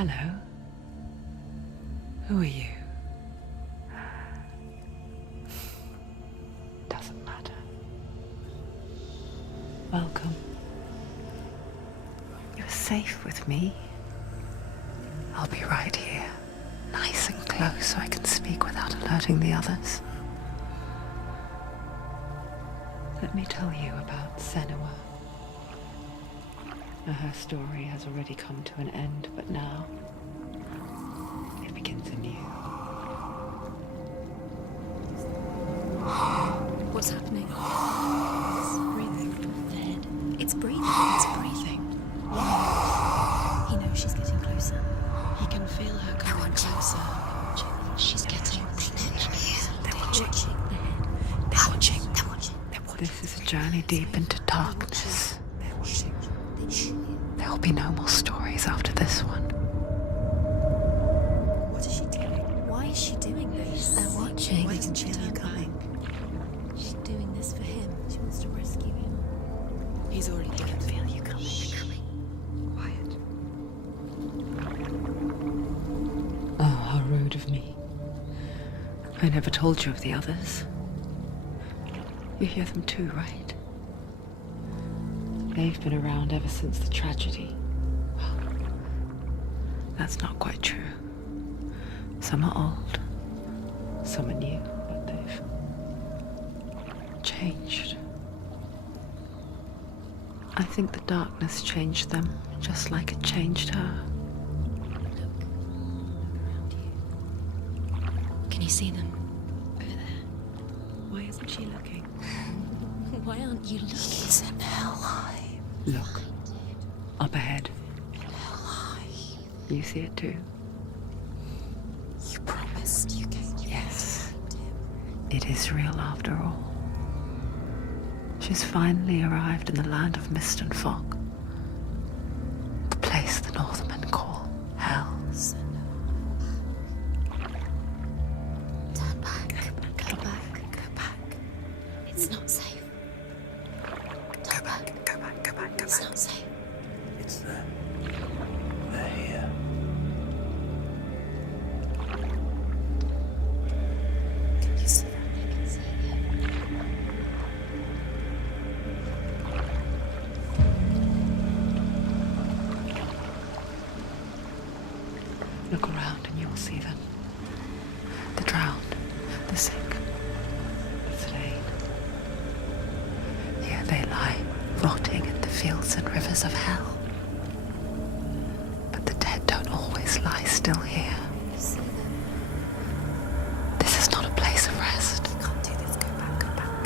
Hello. Who are you? Doesn't matter. Welcome. You're safe with me. I'll be right here, nice and close so I can speak without alerting the others. Let me tell you about Senua. Now, her story has already come to an end, but now it begins anew. What's happening? It's breathing. The head. It's breathing. It's breathing. Why? He knows she's getting closer. He can feel her coming closer. She's getting closer. They're watching. The head. They're watching. They're watching. This is a journey deep into darkness. They're watching. There'll be no more stories after this one. What is she doing? Why is she doing this? They're watching. Why isn't she turn coming? She's doing this for him. She wants to rescue him. He's already dead. I can feel you coming. Quiet. Oh, how rude of me. I never told you of the others. You hear them too, right? They've been around ever since the tragedy. Well, that's not quite true. Some are old, some are new, but they've changed. I think the darkness changed them, just like it changed her. Look around you. Can you see them? Over there. Why isn't she looking? Why aren't you looking? He's in hell high. Look, up ahead. Hell high. You see it too? You promised you came. Yes. It is real after all. She's finally arrived in the land of mist and fog. The place the Northmen call Hell. Turn back. Go back. Go back. It's not safe. Turn back. Go back, go back, go It's back. not safe. It's them. They're here. Can you see them? I can see them. Look around and you'll see them. The drowned, the sick, the slain. Here they lie, rotting in the fields and rivers of hell. But the dead don't always lie still here. You see them. This is not a place of rest. You can't do this. Go back. Go back.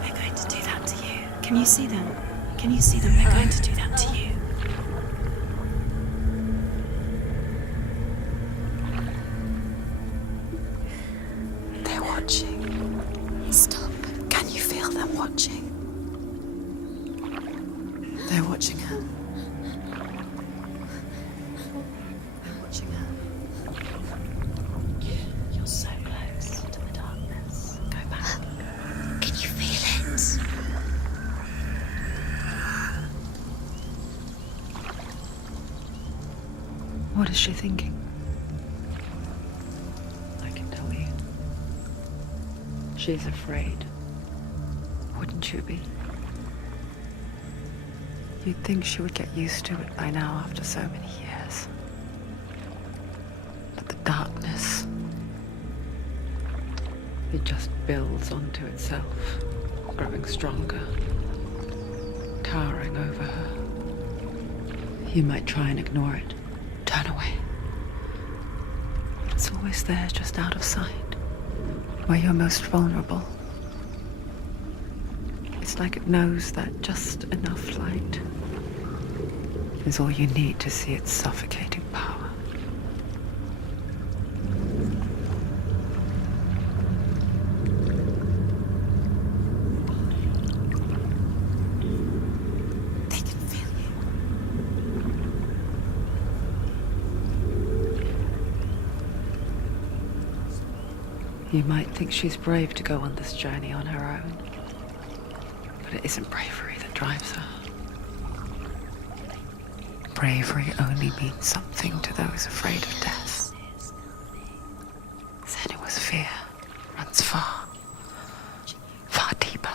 They're going to do that to you. Can you see them? Can you see them? They're going to do that to you. They're watching. Stop. Can you feel them watching? They're watching her. They're watching her. You're so close to the darkness. Go back. Can you feel it? What is she thinking? I can tell you. She's afraid. Wouldn't you be? You'd think she would get used to it by now after so many years. But the darkness, it just builds onto itself, growing stronger, towering over her. You might try and ignore it, turn away. It's always there, just out of sight, where you're most vulnerable. It's like it knows that just enough light is all you need to see its suffocating power. They can feel you. You might think she's brave to go on this journey on her own, but it isn't bravery that drives her. Bravery only means something to those afraid of death. Senua's fear runs far, far deeper.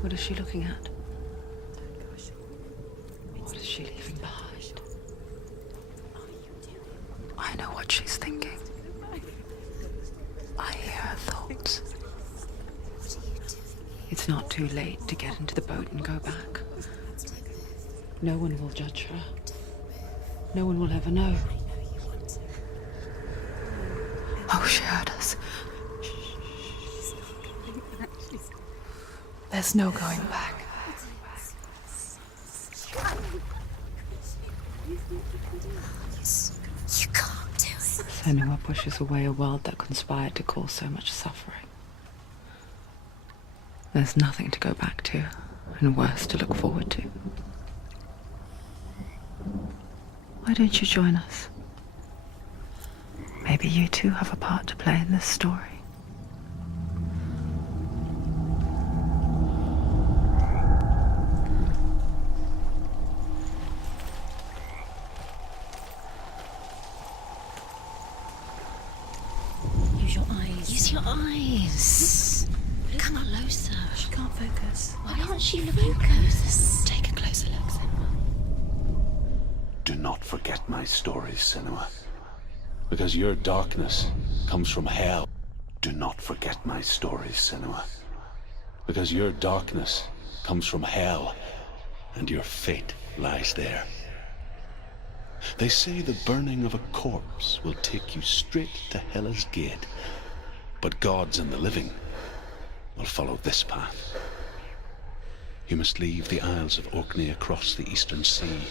What is she looking at? What is she leaving behind? I know what she's thinking. I hear her thoughts. It's not too late to get into the boat and go back. No one will judge her. No one will ever know. Oh, she heard us. There's no going back. You can't do it. Senua pushes away a world that conspired to cause so much suffering. There's nothing to go back to, and worse to look forward to. Why don't you join us? Maybe you too have a part to play in this story. Use your eyes. Use your eyes. Come closer. She can't focus. Why can't she focus? Take a closer look, Senua. Do not forget my stories, Senua. Because your darkness comes from hell. Do not forget my stories, Senua. Because your darkness comes from hell, and your fate lies there. They say the burning of a corpse will take you straight to Hela's gate, but gods and the living will follow this path. You must leave the Isles of Orkney across the eastern sea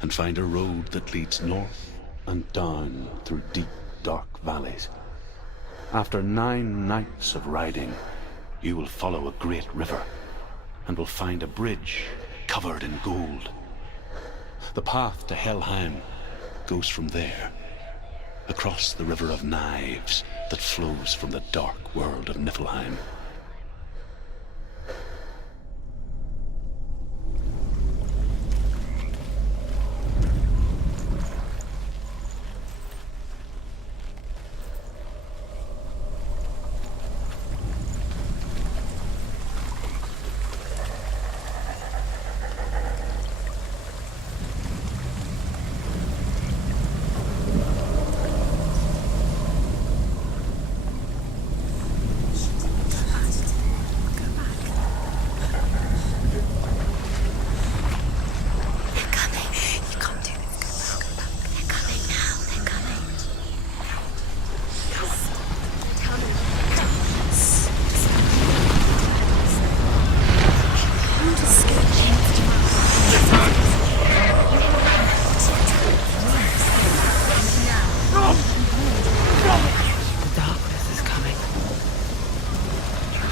and find a road that leads north and down through deep, dark valleys. After 9 nights of riding, you will follow a great river and will find a bridge covered in gold. The path to Helheim goes from there, across the river of knives that flows from the dark world of Niflheim.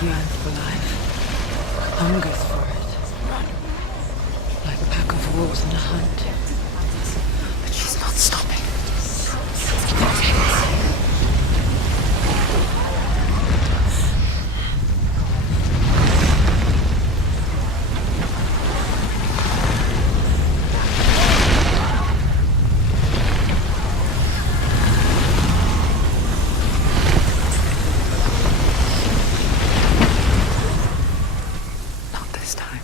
Yearns for life, hungers for it, like a pack of wolves on a hunt. But she's not stopping. Not this time.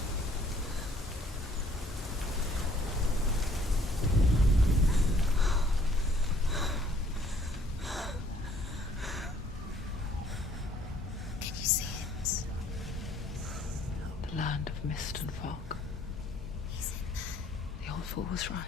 Can you see it? The land of mist and fog. The old fool was right.